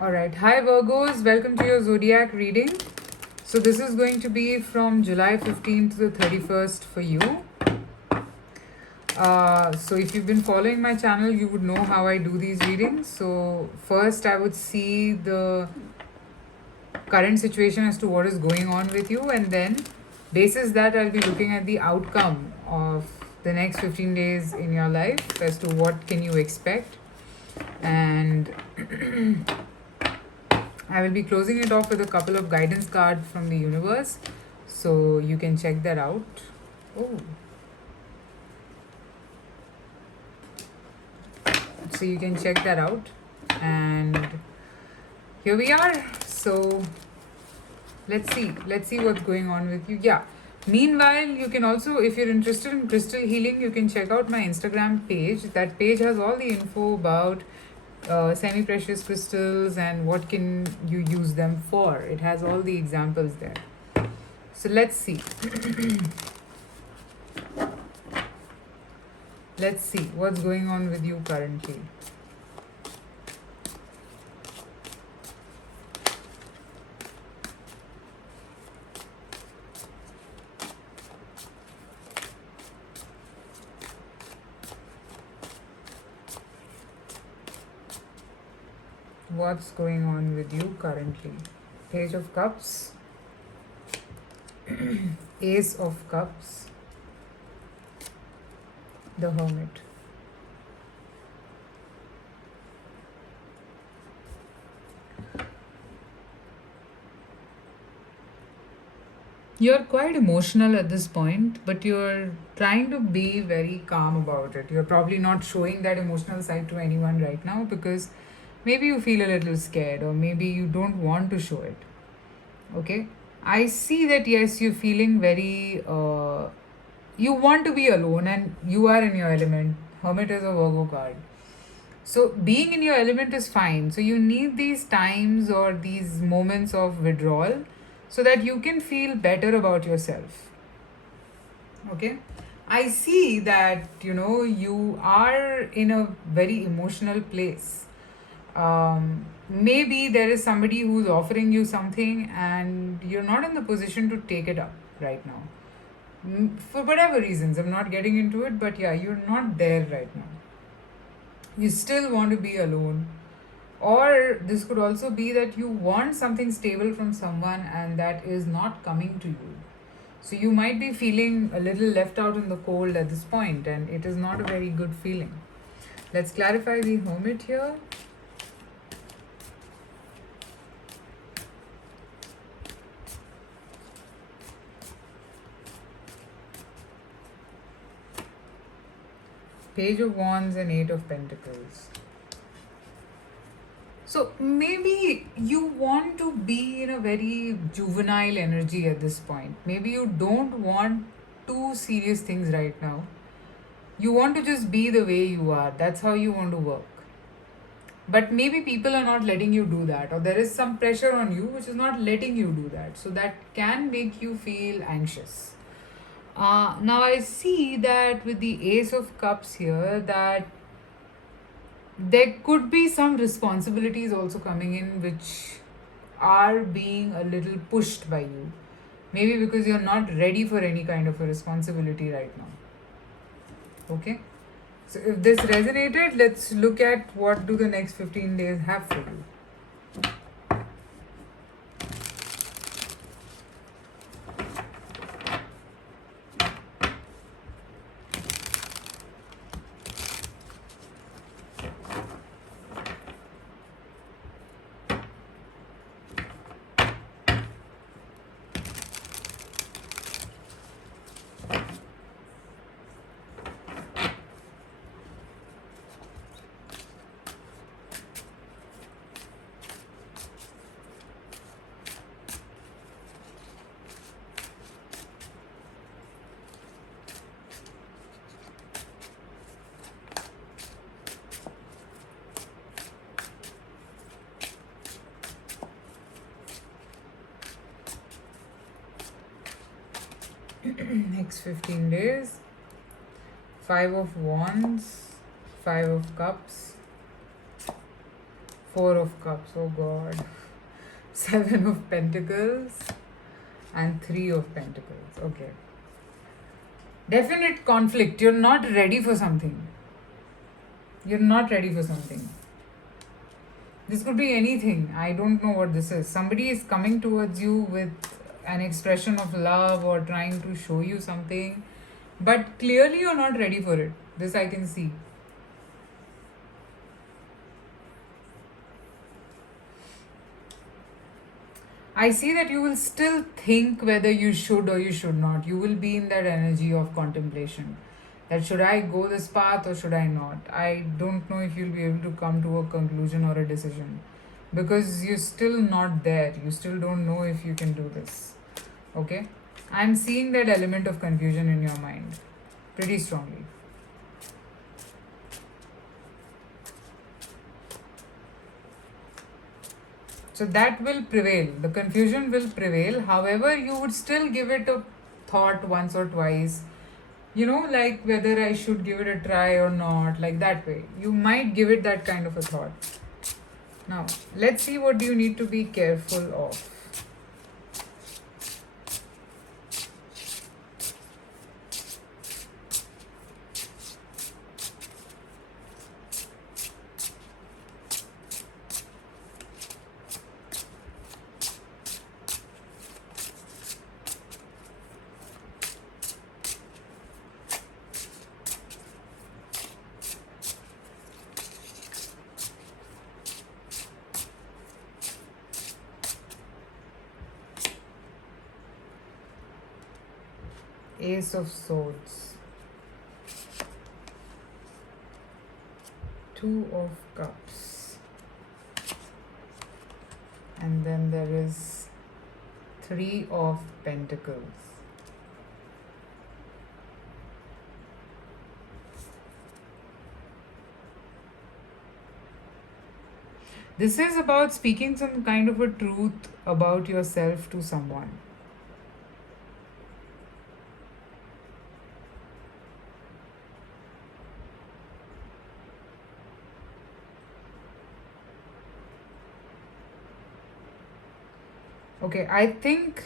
All right. Hi, Virgos. Welcome to your zodiac reading. So, this is going to be from July 15th to the 31st for you. So, if you've been following my channel, you would know how I do these readings. So, first, I would see the current situation as to what is going on with you, and then, basis that, I'll be looking at the outcome of the next 15 days in your life as to what can you expect. And I will be closing it off with a couple of guidance cards from the universe, so you can check that out. Oh, so you can check that out. And here we are. So let's see what's going on with you. Yeah. Meanwhile, you can also, if you're interested in crystal healing, you can check out my Instagram page. That page has all the info about semi-precious crystals and what can you use them for. It has all the examples there. So let's see. Let's see what's going on with you currently. What's going on with you currently? Page of Cups, Ace of Cups, the Hermit. You're quite emotional at this point, but you're trying to be very calm about it. You're probably not showing that emotional side to anyone right now because maybe you feel a little scared or maybe you don't want to show it. Okay? I see that yes, you're feeling very, you want to be alone and you are in your element. Hermit is a Virgo card. So being in your element is fine. So you need these times or these moments of withdrawal so that you can feel better about yourself. Okay? I see that you are in a very emotional place. Maybe there is somebody who's offering you something and you're not in the position to take it up right now. For whatever reasons, I'm not getting into it, but yeah, you're not there right now. You still want to be alone. Or this could also be that you want something stable from someone and that is not coming to you. So you might be feeling a little left out in the cold at this point, and it is not a very good feeling. Let's clarify the Hermit here. Page of Wands and Eight of Pentacles. So maybe you want to be in a very juvenile energy at this point. Maybe you don't want too serious things right now. You want to just be the way you are. That's how you want to work. But maybe people are not letting you do that, or there is some pressure on you which is not letting you do that. So that can make you feel anxious. Now I see that with the Ace of Cups here, that there could be some responsibilities also coming in which are being a little pushed by you. Maybe because you're not ready for any kind of a responsibility right now. Okay? So if this resonated, let's look at what do the next 15 days have for you. Next 15 days. Five of Wands, Five of Cups, Four of Cups. Oh God. Seven of Pentacles and Three of Pentacles. Okay. Definite conflict. You're not ready for something. You're not ready for something. This could be anything. I don't know what this is. Somebody is coming towards you with an expression of love or trying to show you something, but clearly you're not ready for it. This I can see. I see that you will still think whether you should or you should not. You will be in that energy of contemplation. That should I go this path or should I not? I don't know if you'll be able to come to a conclusion or a decision because you're still not there. You still don't know if you can do this. Okay? I'm seeing that element of confusion in your mind pretty strongly. So that will prevail. The confusion will prevail. However, you would still give it a thought once or twice. Like whether I should give it a try or not, like that way. You might give it that kind of a thought. Now, let's see what do you need to be careful of. Ace of Swords, Two of Cups, and then there is Three of Pentacles. This is about speaking some kind of a truth about yourself to someone. Okay, I think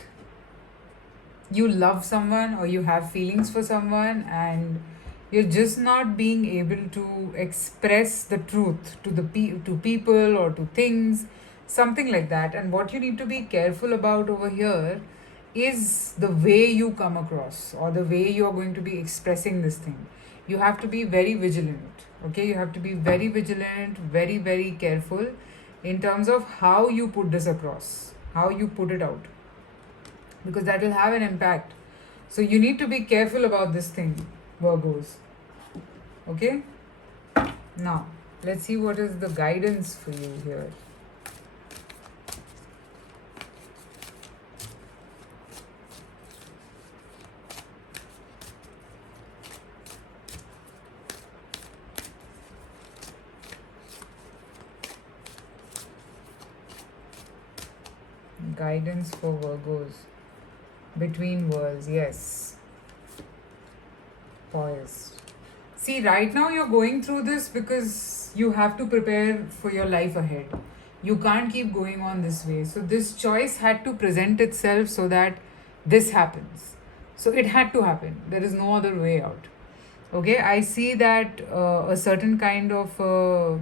you love someone or you have feelings for someone and you're just not being able to express the truth to to people or to things, something like that. And what you need to be careful about over here is the way you come across or the way you are going to be expressing this thing. You have to be very vigilant. Okay, you have to be very vigilant, very very careful in terms of how you put this across, how you put it out, because that will have an impact. So you need to be careful about this thing, Virgos. Okay? Now, let's see what is the guidance for you here. Guidance for Virgos. Between worlds, yes. Poised. See, right now you're going through this because you have to prepare for your life ahead. You can't keep going on this way. So, this choice had to present itself so that this happens. So, it had to happen. There is no other way out. Okay, I see that a certain kind of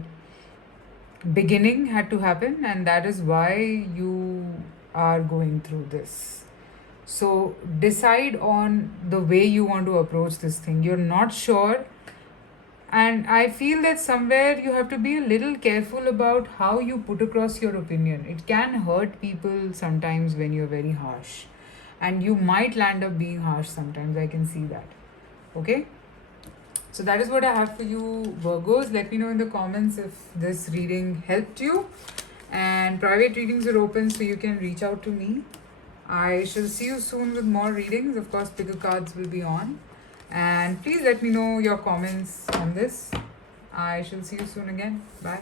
beginning had to happen, and that is why you are going through this. So decide on the way you want to approach this thing. You're not sure, and I feel that somewhere you have to be a little careful about how you put across your opinion. It can hurt people sometimes when you're very harsh, and you might land up being harsh sometimes. I can see that. Okay. So that is what I have for you, Virgos. Let me know in the comments if this reading helped you. And private readings are open, so you can reach out to me. I shall see you soon with more readings. Of course, bigger cards will be on. And please let me know your comments on this. I shall see you soon again. Bye.